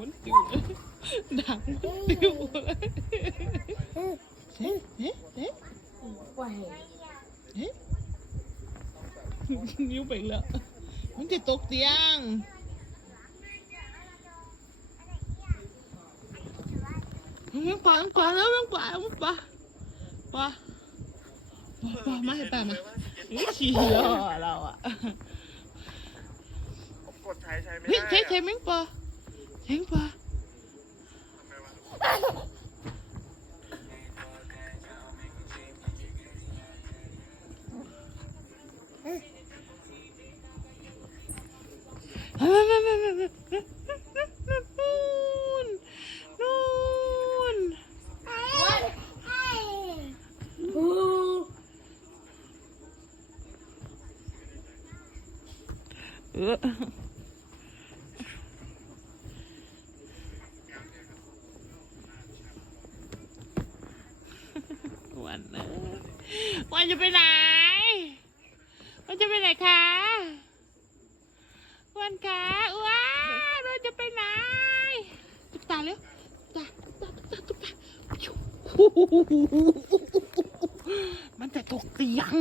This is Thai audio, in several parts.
มุนติวเลยดังติวเลยเฮ้เฮ้เฮ้เฮ้นิ้วไปแล้วมันจะตกเตียงมึงป่ามึงป่าแล้วมึงป่ามึงป่าป่าป่ามาให้ป่ามาอุ้ยชี้เราอะเราอะกดใช้ใช้ไม่ได้ใช้ใช้มึงป่า นู่นนู่นเออวันนะวันจะไปไหน วัน จะไปไหนคะวันคะว้าเราจะไปไหนตุบตาเร็วตาตาตาตุบตาชิวมันจะตกเตียง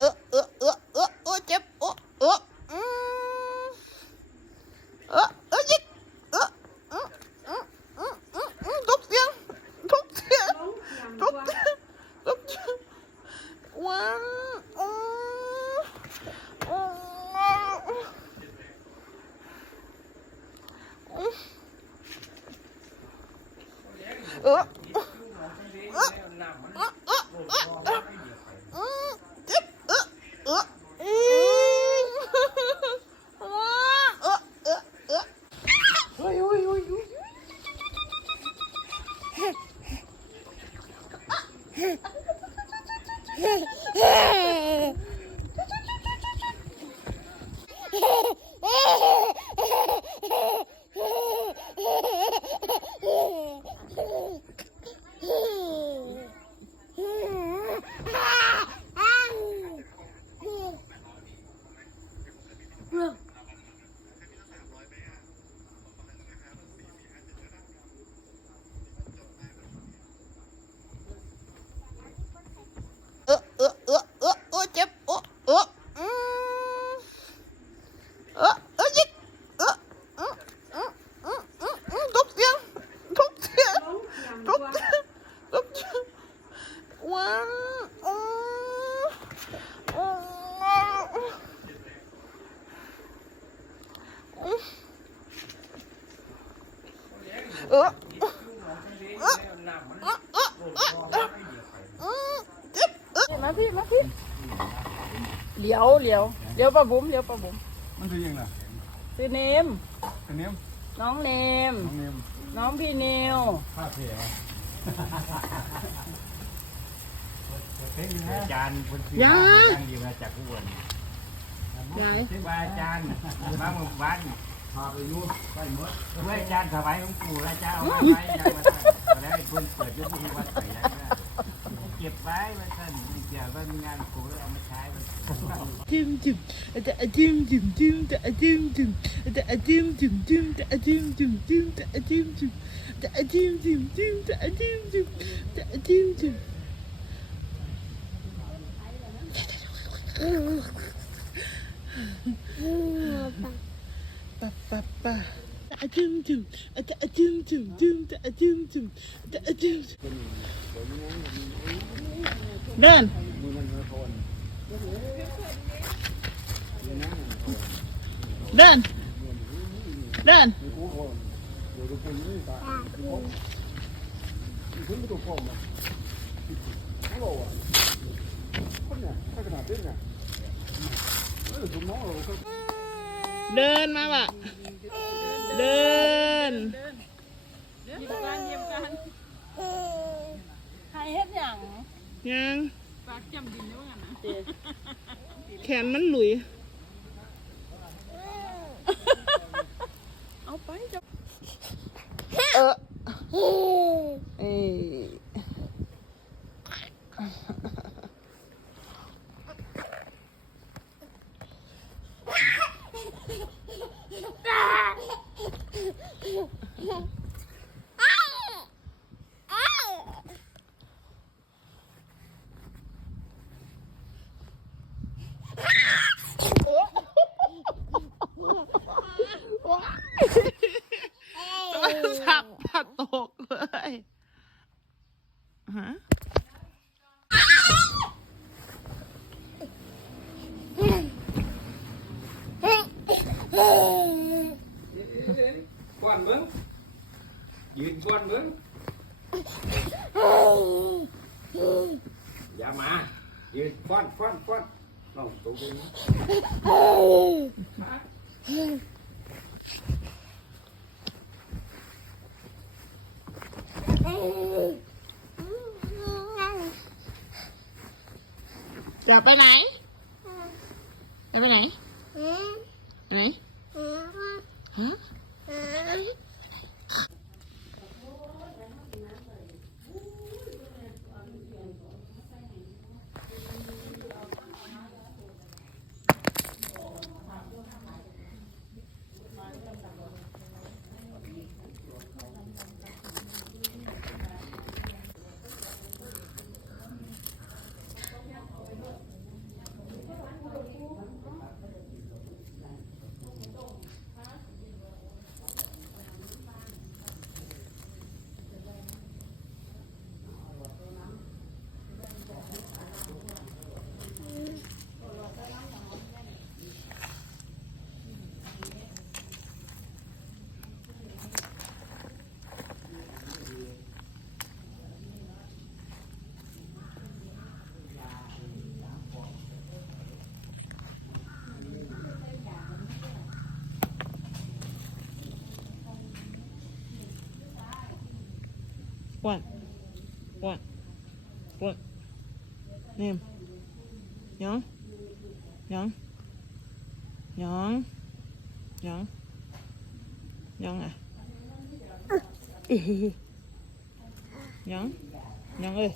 เออเออเออเออเออเจ็บเออเอออืมเออเออยิกเอออืมอืมอืมอืมอืมตกเตียงตกเตียงตกเตียงตกเตียงว้าวอืมอืมอืม เออเออเออเออเออเอออืมเจ็บเออเอออืมว้าวเออเออเออโอ้ยโอ้ยโอ้ยโอ้ย เออเออเออเออเออเจ็บเออเอออืมเออเออยิกเอออืมอืมอืมอืมอืมตกเตียงตกเตียงตกเตียงตกเตียงว้าวอืมอืมอืมเออเออเออเออเออเอออืมเจ็บเออ มา พี่มาพี่เหลียวเหลียวเหลียวปลาบุ๋มเหลียวปลาบุ๋มมันคือยังไงซื้อเนมอันนี้น้องเนม น้องเนมน้องพี่นิวผ้าเพียอาจารย์คนที่ยาตั้งดีมาจากผู้วนยายที่ว่าอาจารย์มาเมื่อวานพาไปนู่นไปหมดเพื่ออาจารย์ถวายหลวงปู่แล้วจะเอาไว้ไว้ยายมาตั้งแล้วไอ้คนเปิดยุทธที่วัดใส่แล้ว เก็บไว้ไว้ท่านเดี๋ยวก็มีงานปู่เอามาใช้มันจิ้มจิ้มจะจิ้มจิ้มจิ้มจะจิ้มจิ้มจะจิ้มจิ้มจิ้มจะจิ้มจิ้มจิ้มจะจิ้มจิ้มจะจิ้มจิ้มจิ้มจะจิ้มจิ้มจะจิ้มจิ้มปะปะปะอะ จึมจึมอะจะอจึมจึมจึมจะอจึมจึมจะอจึมเดินเดินเดินเดี๋ยวดูคนนี่ตาคนคุณไม่ะาดนี้เนี่ยเออผมน้องเราก็ เดินมาว่ะเดิน เยี่ยมกันเยี่ยมกันใครเฮ็ดหยัง ยังปากจำดินแล้วกันนะแขนมันหลุย เอาไปจะเออเอ้ย โทรศัพท์ปัดตกเลยฮะ ก้อนมึงยืนก้อนมึงอย่ามา ยืนก้อนก้อนก้อนน้องตัวเองจะไปไหนจะไปไหนไหน ฮ What? What? What? Name. Young? Young? Young? Young? Young à? Young? Young ơi.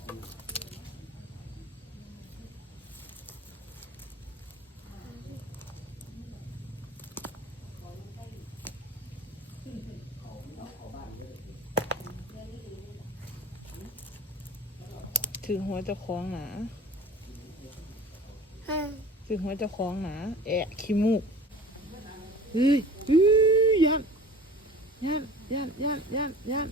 Thường หัวเจ้าของหนาถึงหัวเจ้าของหนาแอะขี้มูกเฮ้ยเฮ้ยยันยันยันยันยันยัน